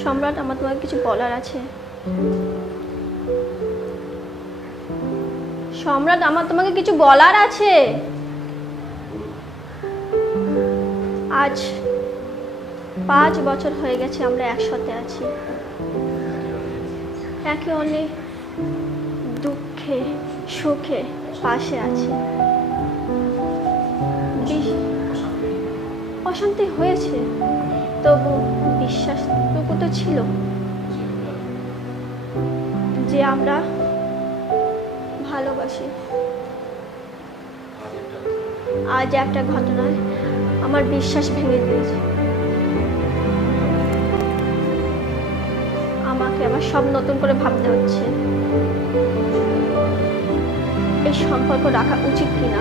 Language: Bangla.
সম্রাট, আমার তোমাকে কিছু বলার আছে। সম্রাট, আমার তোমাকে কিছু বলার আছে। আজ 5 বছর হয়ে গেছে আমরা একসাথে আছি, একে অনেক দুঃখে সুখে পাশে আছি। অশান্তি হয়েছে, তবু বিশ্বাসটুকু তো ছিল যে আমরা ভালোবাসি। আজ একটা ঘটনায় আমার বিশ্বাস ভেঙে দিয়েছে। আমাকে আবার সব নতুন করে ভাবতে হচ্ছে এই সম্পর্ক রাখা উচিত কিনা।